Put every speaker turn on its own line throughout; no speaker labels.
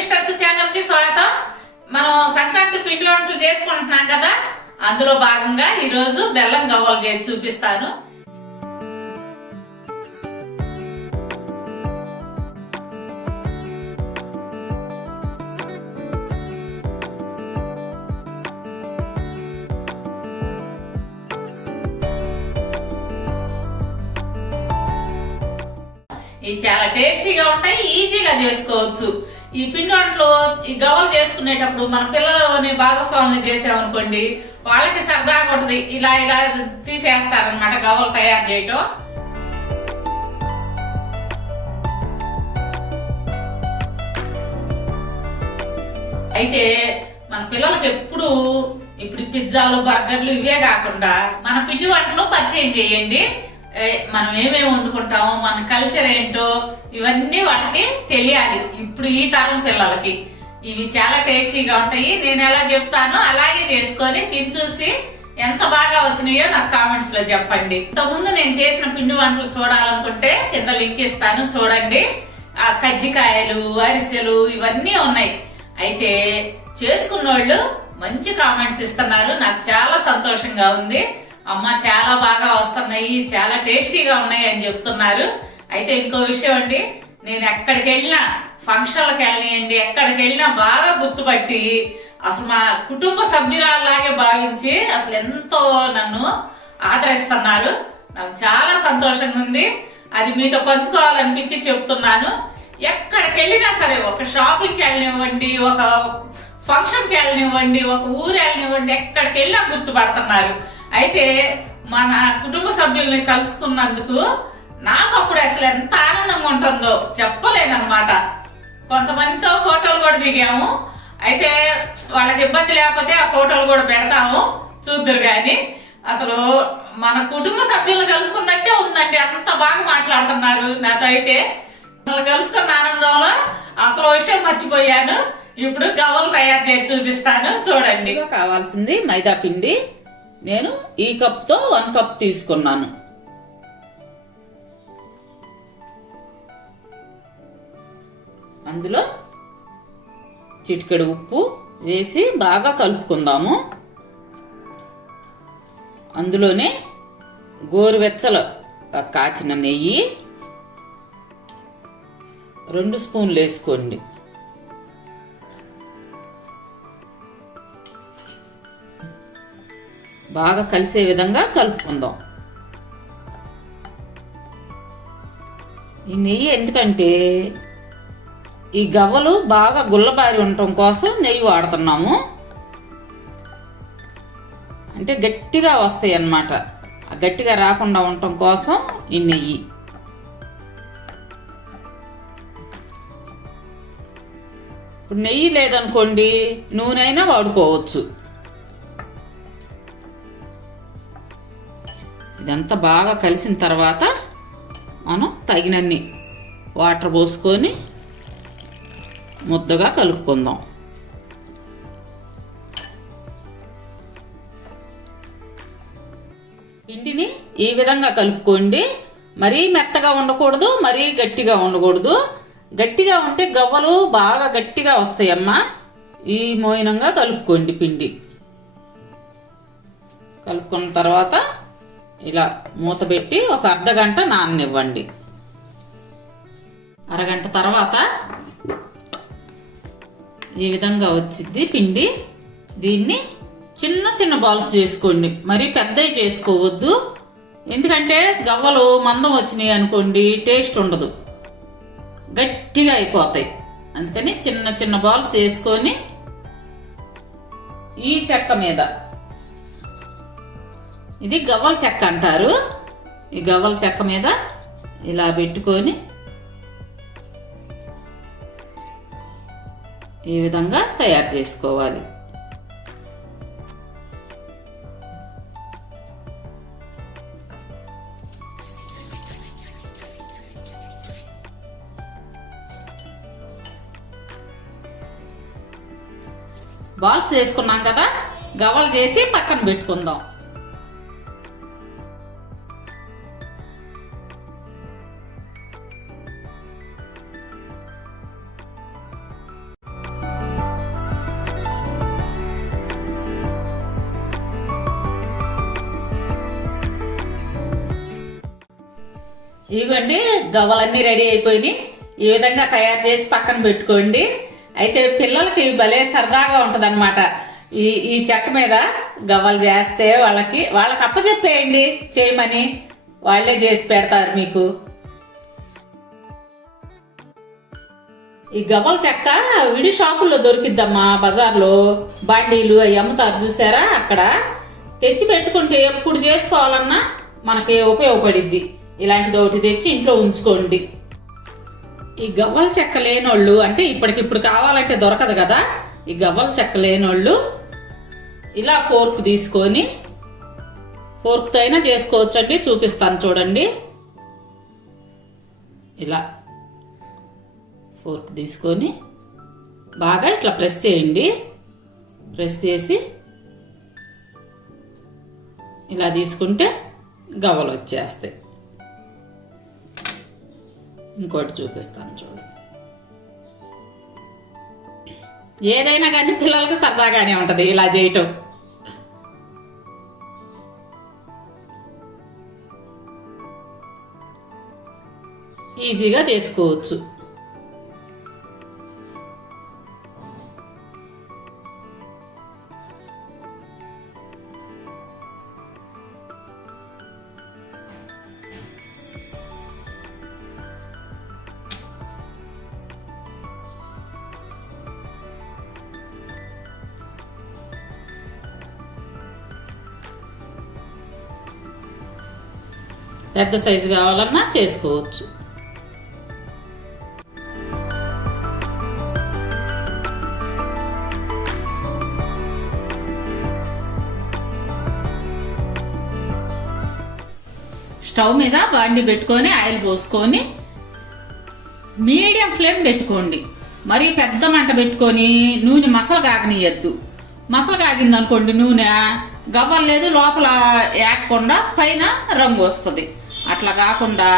Sisters ఛానల్కి స్వాగతం. మనం సంక్రాంతి పిండి వంటలు చేసుకుంటున్నాం కదా? అందులో భాగంగా ఈ రోజు బెల్లం గవ్వలు చేసి చూపిస్తాను. ఇవి చాలా టేస్టీగా ఉంటాయి ఈజీగా చేసుకోవచ్చు. ఈ పిండి వంటలు ఈ గవ్వలు చేసుకునేటప్పుడు మన పిల్లలని భాగస్వాములు చేసామనుకోండి వాళ్ళకి సరదాగా ఉంటుంది. ఇలా ఇలా తీసేస్తారనమాట గవ్వలు తయారు చేయటం. అయితే మన పిల్లలకి ఎప్పుడు ఇప్పుడు పిజ్జాలు బర్గర్లు ఇవే కాకుండా మన పిండి వంటలు పరిచయం చేయండి. మనం ఏమేమి వండుకుంటామో మన కల్చర్ ఏంటో ఇవన్నీ వాళ్ళకి తెలియాలి. ఇప్పుడు ఈ తరం పిల్లలకి. ఇవి చాలా టేస్టీగా ఉంటాయి. నేను ఎలా చెప్తానో అలాగే చేసుకొని తిని చూసి ఎంత బాగా వచ్చినాయో నాకు కామెంట్స్లో చెప్పండి. ఇంతకుముందు నేను చేసిన పిండి వంటలు చూడాలనుకుంటే కింద లింక్ ఇస్తాను చూడండి. ఆ కజ్జికాయలు అరిసెలు ఇవన్నీ ఉన్నాయి. అయితే చేసుకున్న వాళ్ళు మంచి కామెంట్స్ ఇస్తున్నారు. నాకు చాలా సంతోషంగా ఉంది. అమ్మ చాలా బాగా వస్తున్నాయి. చాలా టేస్టీగా ఉన్నాయి అని చెప్తున్నారు. అయితే ఇంకో విషయం అండి నేను ఎక్కడికి వెళ్ళినా ఫంక్షన్లకు వెళ్ళనియండి ఎక్కడికి వెళ్ళినా బాగా గుర్తుపట్టి అసలు మా కుటుంబ సభ్యురాల్లాగే భావించి అసలు ఎంతో నన్ను ఆదరిస్తున్నారు. నాకు చాలా సంతోషంగా ఉంది. అది మీతో పంచుకోవాలనిపించి చెప్తున్నాను. ఎక్కడికి వెళ్ళినా సరే ఒక షాపింగ్కి వెళ్ళనివ్వండి ఒక ఫంక్షన్కి వెళ్ళనివ్వండి ఒక ఊరు వెళ్ళనివ్వండి ఎక్కడికి వెళ్ళినా గుర్తుపడుతున్నారు. అయితే మన కుటుంబ సభ్యుల్ని కలుసుకున్నందుకు నాకు అప్పుడు అసలు ఎంత ఆనందంగా ఉంటుందో చెప్పలేనమాట కొంతమందితో ఫోటోలు కూడా దిగాము. అయితే వాళ్ళకి ఇబ్బంది లేకపోతే ఆ ఫోటోలు కూడా పెడతాము. చూద్దరు కానీ అసలు మన కుటుంబ సభ్యులు కలుసుకున్నట్టే ఉందండి. అంత బాగా మాట్లాడుతున్నారు నాతో అయితే. కలుసుకున్న ఆనందంలో అసలు విషయం మర్చిపోయాను. ఇప్పుడు గవ్వలు తయారు చేసి చూపిస్తాను. చూడండి.
కావాల్సింది మైదా పిండి. నేను ఈ కప్తో వన్ కప్ తీసుకున్నాను. అందులో చిటికెడు ఉప్పు వేసి బాగా కలుపుకుందాము. అందులోనే గోరువెచ్చలు కాచిన నెయ్యి రెండు స్పూన్లు వేసుకోండి. బాగా కలిసే విధంగా కలుపుకుందాం. ఈ నెయ్యి ఎందుకంటే ఈ గవ్వలు బాగా గుల్లబారి ఉండటం కోసం నెయ్యి వాడుతున్నాము. అంటే గట్టిగా వస్తాయి అన్నమాట. గట్టిగా రాకుండా ఉండటం కోసం ఈ నెయ్యి. ఇప్పుడు నెయ్యి లేదనుకోండి నూనె అయినా వాడుకోవచ్చు. ఇదంతా బాగా కలిసిన తర్వాత మనం తగినన్ని వాటర్ పోసుకొని ముద్దగా కలుపుకుందాం. పిండిని ఈ విధంగా కలుపుకోండి. మరీ మెత్తగా ఉండకూడదు మరీ గట్టిగా ఉండకూడదు. గట్టిగా ఉంటే గవ్వలు బాగా గట్టిగా వస్తాయమ్మా. ఈ మోయినంగా కలుపుకోండి పిండి. కలుపుకున్న తర్వాత ఇలా మూత పెట్టి ఒక అర్ధ గంట నాననివ్వండి. అరగంట తర్వాత ఈ విధంగా వచ్చింది పిండి దీన్ని చిన్న చిన్న బాల్స్ చేసుకోండి. మరి పెద్దవి చేసుకోవద్దు. ఎందుకంటే గవ్వలు మందం వచ్చినాయి అనుకోండి టేస్ట్ ఉండదు. గట్టిగా అయిపోతాయి. అందుకని చిన్న చిన్న బాల్స్ వేసుకొని ఈ చెక్క మీద. ఇది గవ్వల చెక్క అంటారు. ఈ గవ్వల చెక్క మీద ఇలా పెట్టుకొని ఈ విధంగా తయారు చేసుకోవాలి. బాల్స్ వేసుకున్నాం కదా? గవలు చేసి పక్కన పెట్టుకుందాం. ఇదిగోండి గవ్వలన్నీ రెడీ అయిపోయినాయి. ఈ విధంగా తయారు చేసి పక్కన పెట్టుకోండి. అయితే పిల్లలకి భలే సరదాగా ఉంటుందన్నమాట. ఈ ఈ చెక్క మీద గవ్వలు చేస్తే వాళ్ళకి వాళ్ళకి అప్పచెప్పేయండి. చేయమని వాళ్ళే చేసి పెడతారు మీకు. ఈ గవ్వల చెక్క విడి షాపుల్లో దొరికిద్దమ్మా బజార్లో. బాండీలు అవి అమ్ముతారు చూసారా అక్కడ? తెచ్చి పెట్టుకుంటే ఎప్పుడు చేసుకోవాలన్నా మనకి ఉపయోగపడిద్ది. ఇలాంటిది ఒకటి తెచ్చి ఇంట్లో ఉంచుకోండి. ఈ గవ్వల చెక్క లేనోళ్ళు అంటే ఇప్పటికిప్పుడు కావాలంటే దొరకదు కదా? ఈ గవ్వల చెక్క లేనోళ్ళు ఇలా ఫోర్క్ తీసుకొని ఫోర్క్తో అయినా చేసుకోవచ్చండి చూపిస్తాను చూడండి. ఇలా ఫోర్క్ తీసుకొని బాగా ఇట్లా ప్రెస్ చేయండి. ప్రెస్ చేసి ఇలా తీసుకుంటే గవ్వలు వచ్చేస్తాయి. ఇంకోటి చూపిస్తాను చూడండి ఏదైనా కానీ పిల్లలకు సరదాగానే ఉంటుంది ఇలా చేయటం ఈజీగా చేసుకోవచ్చు. పెద్ద సైజు కావాలన్నా చేసుకోవచ్చు. స్టవ్ మీద బాండి పెట్టుకొని ఆయిల్ పోసుకొని మీడియం ఫ్లేమ్ పెట్టుకోండి. మరి పెద్ద మంట పెట్టుకొని నూనె మసలు కాగనియద్దు. మసలు కాగింది అనుకోండి నూనె గవ్వలు లేదు లోపల ఏకకుండా పైన రంగు వస్తుంది. అట్లా కాకుండా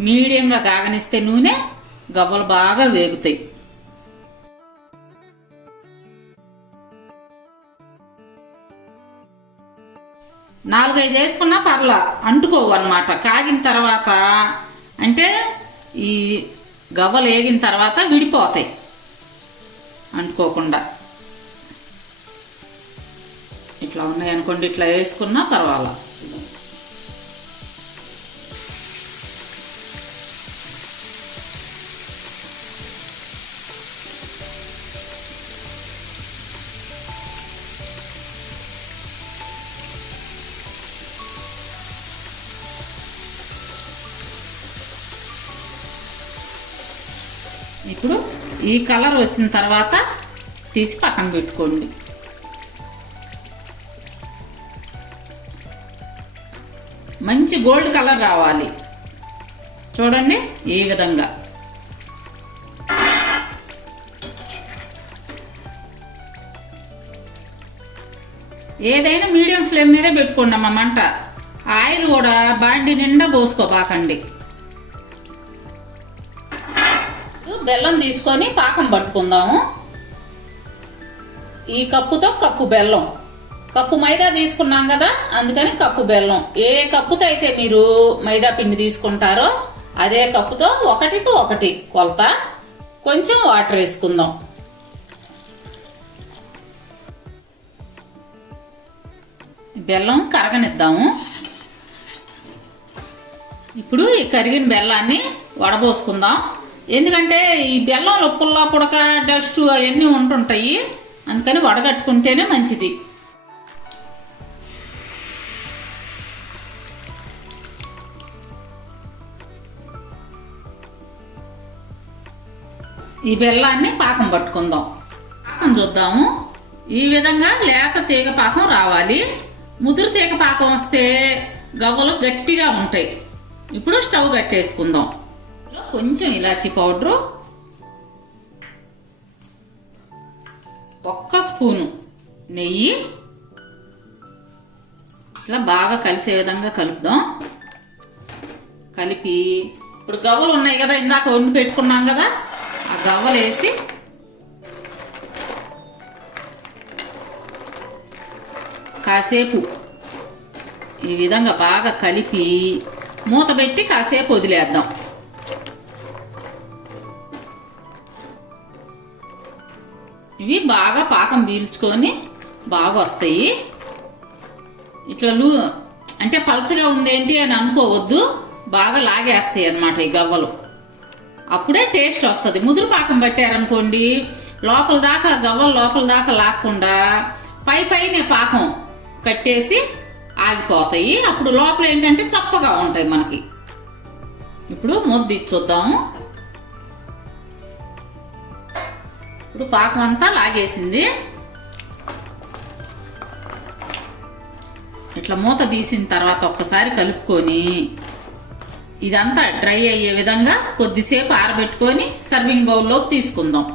మీడియంగా కాగనిస్తే నూనె గవ్వలు బాగా వేగుతాయి. నాలుగైదు వేసుకున్నా పర్లా అంటుకోవు అనమాట కాగిన తర్వాత అంటే ఈ గవ్వలు వేగిన తర్వాత విడిపోతాయి అంటుకోకుండా. ఇట్లా ఉన్నాయి అనుకోండి ఇట్లా వేసుకున్నా పర్వాలా. ఇప్పుడు ఈ కలర్ వచ్చిన తర్వాత తీసి పక్కన పెట్టుకోండి. మంచి గోల్డ్ కలర్ రావాలి. చూడండి ఈ విధంగా. ఏదైనా మీడియం ఫ్లేమ్ మీదే పెట్టుకోండి అమ్మ మంట. ఆయిల్ కూడా బాండి నిండా పోసుకోబాకండి. బెల్లం తీసుకొని పాకం పట్టుకుందాము. ఈ కప్పుతో కప్పు బెల్లం. కప్పు మైదా తీసుకున్నాం కదా అందుకని కప్పు బెల్లం. ఏ కప్పుతో అయితే మీరు మైదా పిండి తీసుకుంటారో అదే కప్పుతో ఒకటికి ఒకటి కొలత కొంచెం వాటర్ వేసుకుందాం. బెల్లం కరగనిద్దాము. ఇప్పుడు ఈ కరిగిన బెల్లాన్ని వడబోసుకుందాం. ఎందుకంటే ఈ బెల్లంలో పుల్ల పుడక డస్ట్ అవన్నీ ఉంటుంటాయి. అందుకని వడగట్టుకుంటేనే మంచిది. ఈ బెల్లాన్ని పాకం పట్టుకుందాం. పాకం చూద్దాము. ఈ విధంగా లేత తీగ పాకం రావాలి. ముదురు తీగ పాకం వస్తే గవ్వలు గట్టిగా ఉంటాయి. ఇప్పుడు స్టవ్ కట్టేసుకుందాం. కొంచెం ఇలాచి పౌడరు. ఒక్క స్పూను నెయ్యి. ఇట్లా బాగా కలిసే విధంగా కలుపుదాం. కలిపి ఇప్పుడు గవ్వలు ఉన్నాయి కదా ఇందాక వండి పెట్టుకున్నాం కదా ఆ గవ్వలు వేసి కాసేపు ఈ విధంగా బాగా కలిపి మూత పెట్టి కాసేపు వదిలేద్దాం. పాకం పీల్చుకొని బాగా వస్తాయి ఇట్లా లూ అంటే పలచగా ఉందేంటి అని అనుకోవద్దు. బాగా లాగేస్తాయి అన్నమాట ఈ గవ్వలు. అప్పుడే టేస్ట్ వస్తుంది. ముదురు పాకం పట్టారనుకోండి లోపల దాకా గవ్వలు లోపల దాకా లాక్కుండా పై పైనే పాకం కట్టేసి ఆగిపోతాయి. అప్పుడు లోపల ఏంటంటే చప్పగా ఉంటాయి మనకి. ఇప్పుడు ముద్ద ఇచ్చొద్దాము. ఇప్పుడు పాకం అంతా లాగేసింది. ఇట్లా మూత తీసిన తర్వాత ఒక్కసారి కలుపుకొని ఇదంతా డ్రై అయ్యే విధంగా కొద్దిసేపు ఆరబెట్టుకొని సర్వింగ్ బౌల్లోకి తీసుకుందాం.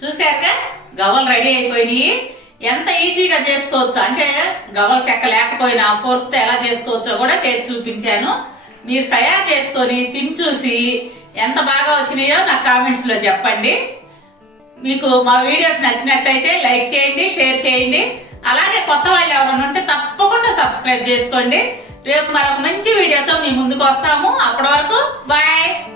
చూసారుగా గవ్వలు రెడీ అయిపోయినాయి. ఎంత ఈజీగా చేసుకోవచ్చు? అంటే గవ్వల చెక్క లేకపోయినా ఫోర్క్తో ఎలా చేసుకోవచ్చో కూడా చేసి చూపించాను. మీరు తయారు చేసుకొని తిని చూసి ఎంత బాగా వచ్చినాయో నాకు కామెంట్స్లో చెప్పండి. మీకు మా వీడియోస్ నచ్చినట్టయితే లైక్ చేయండి షేర్ చేయండి. అలాగే కొత్త వాళ్ళు ఎవరైనా ఉంటే తప్పకుండా సబ్స్క్రైబ్ చేసుకోండి. రేపు మరొక మంచి వీడియోతో మీ ముందుకు వస్తాము. అప్పటి వరకు బాయ్!